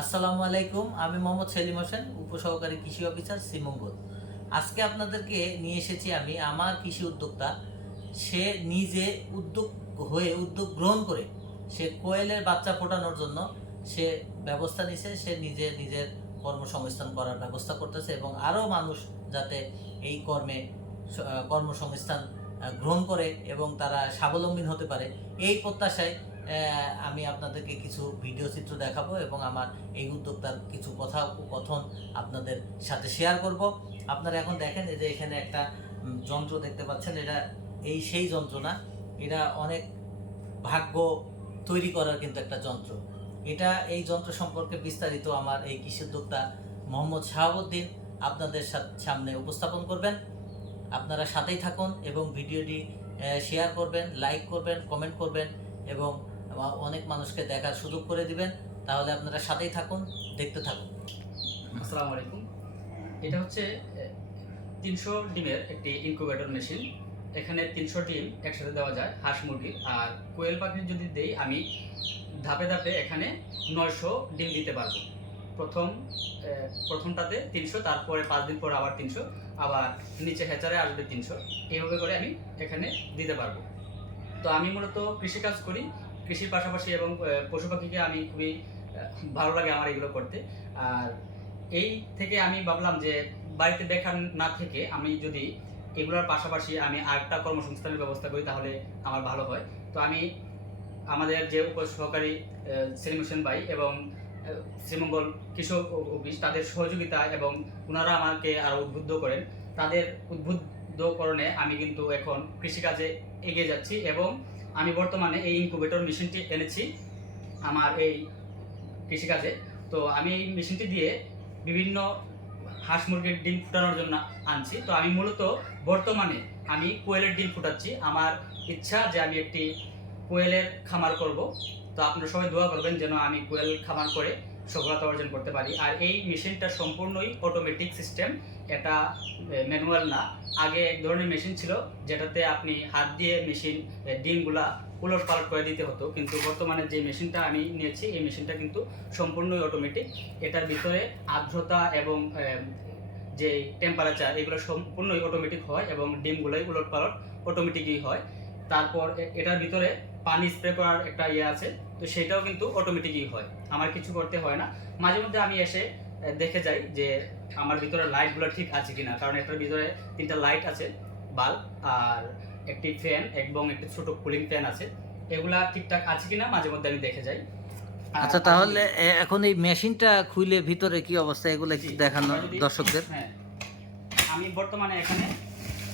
আসসালামু আলাইকুম, আমি মোহাম্মদ সেলিম হোসেন, উপসহকারী কৃষি অফিসার শ্রীমঙ্গল। আজকে আপনাদেরকে নিয়ে এসেছি আমি আমার কৃষি উদ্যোক্তা। সে নিজে উদ্যোগ হয়ে উদ্যোগ গ্রহণ করে সে কোয়েলের বাচ্চা ফোটানোর জন্য সে ব্যবস্থা নিছে, সে নিজে নিজের কর্মসংস্থান করার ব্যবস্থা করতেছে এবং আরও মানুষ যাতে এই কর্মে কর্মসংস্থান গ্রহণ করে এবং তারা স্বাবলম্বী হতে পারে। এই প্রত্যাশায় আমি আপনাদেরকে কিছু ভিডিও চিত্র দেখাবো এবং আমার এই উদ্যোক্তার কিছু কথা কথন আপনাদের সাথে শেয়ার করব। আপনারা এখন দেখেন এই যে এখানে একটা যন্ত্র দেখতে পাচ্ছেন। এটা এই সেই যন্ত্র না, এটা অনেক ভাগ্য তৈরি করার কিন্তু একটা যন্ত্র। এটা এই যন্ত্র সম্পর্কে বিস্তারিত আমার এই কৃষি উদ্যোক্তা মোহাম্মদ শাহাবুদ্দিন আপনাদের সামনে উপস্থাপন করবেন। আপনারা সাথেই থাকুন এবং ভিডিওটি শেয়ার করবেন লাইক করবেন কমেন্ট করবেন এবং অনেক মানুষকে দেখার সুযোগ করে দিবেন। তাহলে আপনারা সাথেই থাকুন, দেখতে থাকুন। আসসালামু আলাইকুম। এটা হচ্ছে তিনশো ডিমের একটি ইনকিউবেটর মেশিন এখানে তিনশো ডিম একসাথে দেওয়া যায়, হাঁস মুরগির আর কোয়েল পাখির যদি দেই, আমি ধাপে ধাপে এখানে নয়শো ডিম দিতে পারব। প্রথম প্রথমটাতে তিনশো, তারপরে পাঁচ দিন পর আবার তিনশো, আবার নিচে হেচারে আসবে তিনশো। এইভাবে করে আমি এখানে দিতে পারব। তো আমি মূলত কৃষিকাজ করি কৃষির পাশাপাশি এবং পশু পাখিকে আমি খুবই ভালো লাগে আমার এগুলো করতে। আর এই থেকে আমি ভাবলাম যে বাড়িতে বেকার না থেকে আমি যদি এগুলোর পাশাপাশি আমি আরেকটা কর্মসংস্থানের ব্যবস্থা করি তাহলে আমার ভালো হয়। তো আমি আমাদের যে উপসহকারী সহকারী সেলিম হোসেন ভাই এবং শ্রীমঙ্গল কৃষক অফিস তাদের সহযোগিতা এবং ওনারা আমাকে আরও উদ্বুদ্ধ করেন। তাদের উদ্বুদ্ধকরণে আমি কিন্তু এখন কৃষিকাজে এগিয়ে যাচ্ছি এবং আমি বর্তমানে এই ইনকুবেটর মেশিনটি এনেছি আমার এই কৃষিকাজে। তো আমি এই মেশিনটি দিয়ে বিভিন্ন হাঁস মুরগির ডিম ফুটানোর জন্য আনছি। তো আমি মূলত বর্তমানে আমি কোয়েলের ডিম ফুটাচ্ছি। আমার ইচ্ছা যে আমি একটি কোয়েলের খামার করব। তো আপনারা সবাই দোয়া করবেন যেন আমি কোয়েল খামার করে সফলতা অর্জন করতে পারি। আর এই মেশিনটা সম্পূর্ণই অটোমেটিক সিস্টেম এটা ম্যানুয়াল না। আগে এক ধরনের মেশিন ছিল, যেটাতে আপনি হাত দিয়ে মেশিন ডিমগুলা উলট পালট করে দিতে হতো। কিন্তু বর্তমানে যে মেশিনটা আমি নিয়েছি, এই মেশিনটা কিন্তু সম্পূর্ণই অটোমেটিক এটার ভিতরে আর্দ্রতা এবং যে টেম্পারেচার এগুলো সম্পূর্ণই অটোমেটিক হয় এবং ডিমগুলোই উলট পালট অটোমেটিকই হয়। তারপর এটার ভিতরে পানি স্প্রে করার একটা ইয়ে আছে তো সেটাও কিন্তু অটোমেটিকই হয়। আমার কিছু করতে হয় না। মাঝে মধ্যে আমি এসে দেখে যাই যে আমার ভিতরে লাইটগুলো ঠিক আছে কিনা। কারণ এটার ভিতরে তিনটা লাইট আছে বাল্ব আর একটি ফ্যান এবং একটি ছোট কুলিং ফ্যান আছে। এগুলা ঠিকঠাক আছে কিনা মাঝে মধ্যে আমি দেখে যাই। আচ্ছা তাহলে এখন এই মেশিনটা খুলে ভিতরে কি অবস্থা? এগুলো দেখানো দর্শকদের। হ্যাঁ। আমি বর্তমানে এখানে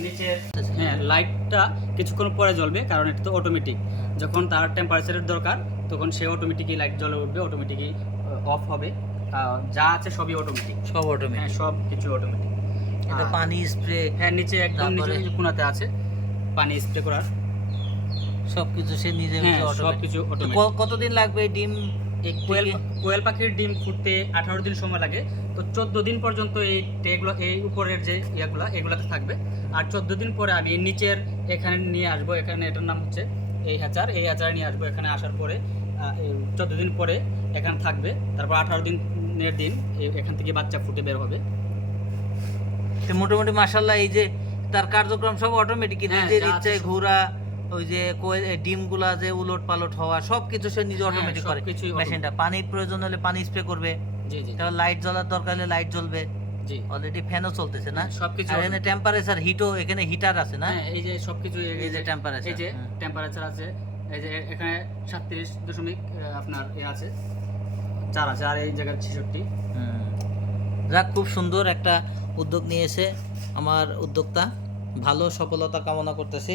নিচের হ্যাঁ লাইটটা কিছুক্ষণ পরে জ্বলবে কারণ এটা তো অটোমেটিক যখন তার টেম্পারেচারের দরকার তখন সে অটোমেটিকই লাইট জ্বলে উঠবে অটোমেটিকই অফ হবে। যা আছে সবই অটোমেটিক সব অটোমেটিক হ্যাঁ সব কিছু অটোমেটিক এটা পানি স্প্রে হ্যাঁ নিচে একদম নিচে কোনাতে আছে পানি স্প্রে করার। সবকিছু সে নিজে নিজে সব কিছু অটোমেটিক কতদিন লাগবে ডিম এই কোয়েল কোয়েল পাখির ডিম ফুটতে আঠারো দিন সময় লাগে। তো চোদ্দ দিন পর্যন্ত এই ট্রেগুলো এই উপরের যে ইয়েগুলো এগুলোতে থাকবে। আর চোদ্দ দিন পরে আমি নিচের এখানে নিয়ে আসব। এখানে এটার নাম হচ্ছে এই হ্যাচার এই হ্যাচারে নিয়ে আসব। এখানে আসার পরে চোদ্দ দিন পরে এখানে থাকবে। তারপর আঠারো দিনের দিন এখান থেকে বাচ্চা ফুটে বের হবে। তো মোটামুটি মাশাল্লাহ এই যে তার কার্যক্রম সব অটোমেটিক হ্যাঁ, যা ইচ্ছায় ঘোরা ওই যে ডিমগুলা যে উলট পালট হওয়া সবকিছু সে নিজে হ্যাঁ, অটোমেটিক করে। মেশিনটা। পানি প্রয়োজন হলে পানি স্প্রে করবে। লাইট জ্বলার দরকার হলে লাইট জ্বলবে। অলরেডি ফ্যানও চলতেছে না। সব কিছু আর এখানে টেম্পারেচার হিটও এখানে হিটার আছে না? হ্যাঁ এই যে সব কিছু এই যে টেম্পারেচার এই যে টেম্পারেচার আছে এই যে এখানে সাতত্রিশ দশমিক আপনার এ আছে চার আছে আর এই জায়গায় ছেষট্টি। যাক খুব সুন্দর একটা উদ্যোগ নিয়েছে আমার উদ্যোক্তা। ভালো সফলতা কামনা করতেছি।